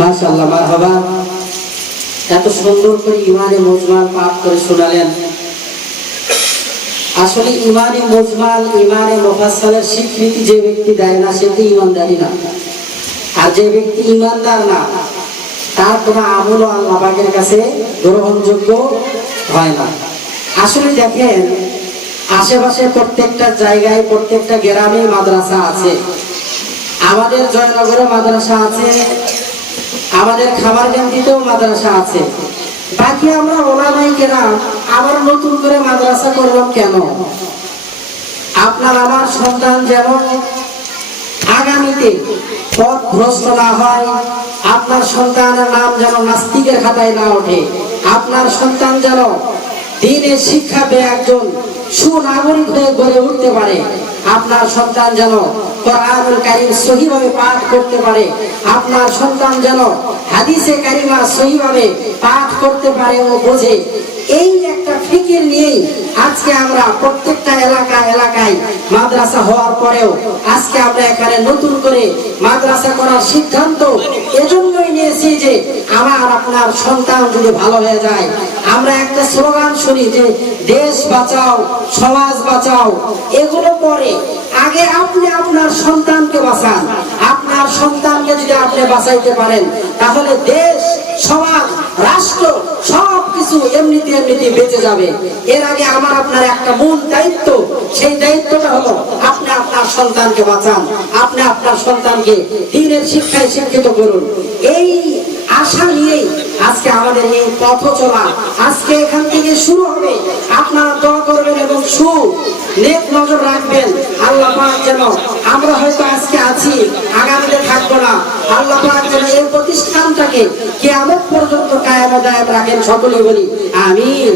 মাশাআল্লাহ, মারহাবা। এত সুন্দর করে ইমানে মুজমাল পাঠ করে শোনালেন। আসলে ইমানে মুজমাল, ইমানে মুফাসসালের স্বীকৃতি যে ব্যক্তি দেয় না সে তো ইমানদারি না। আর যে ব্যক্তি ইমানদার না তার কোনো আমলও আল্লাহ পাকের কাছে গ্রহণযোগ্য হয় না। আসলে দেখেন, আশেপাশে প্রত্যেকটা জায়গায়, প্রত্যেকটা গ্রামে মাদ্রাসা আছে। আমাদের জয়নগরে মাদ্রাসা আছে, আমাদের খামারগান্ডিতেও মাদ্রাসা আছে। বাকি আমরা ওলামায়ে কেরাম আবার নতুন করে মাদ্রাসা করলাম কেন? আপনার আমার সন্তান যেন আগামীতে পথ ভ্রষ্ট না হয়, আপনার সন্তানের নাম যেন নাস্তিকের খাতায় না ওঠে, আপনার সন্তান যেন দ্বীনের শিক্ষা পেয়ে একজন সুনাগরিক হয়ে গড়ে উঠতে পারে, আপনার সন্তান যেন কোরআনুল কারীম সহিভাবে পাঠ করতে পারে, আপনার সন্তান যেন হাদিসে কারিমা সহিভাবে পাঠ করতে পারে ও বোঝে, এই একটা ফিকির নিয়েই আজকে আমরা প্রত্যেকটা এলাকায় মাদ্রাসা হওয়ার পরেও আজকে আমরা এখানে নতুন করে মাদ্রাসা করার সিদ্ধান্ত এজন্যই নিয়েছি যে আমার আপনার সন্তান যদি ভালো হয়ে যায়। আমরা একটা স্লোগান শুনি যে দেশ বাঁচাও, সমাজ বাঁচাও, এগুলো পরে আগে আপনি আপনার সন্তানকে বাঁচান। আপনার সন্তানকে যদি আপনি বাঁচাইতে পারেন তাহলে দেশ, সমাজ, রাষ্ট্র সবকিছু এমনিতে বেঁচে যাবে। এর আগে আমার আপনার একটা মূল দায়িত্ব, সেই দায়িত্বটা হলো আপনি আপনার সন্তানকে বাঁচান, আপনি আপনার সন্তানকে দ্বীনের শিক্ষায় শিক্ষিত করুন। এই আশা নিয়েই আজকে আমাদের এই পথ চলা। আজকে এখান থেকে শুরু হবে। আপনারা দোয়া করবেন এবং নেক নজর রাখবেন। আল্লাহ পাক যেন, আমরা হয়তো আজকে আছি, আগামীতে থাকবো না, আল্লাহ পাক যেন এই প্রতিষ্ঠানটাকে কিয়ামত পর্যন্ত কায়েম ও দায়েম রাখেন। সকলেই বলি আমিন।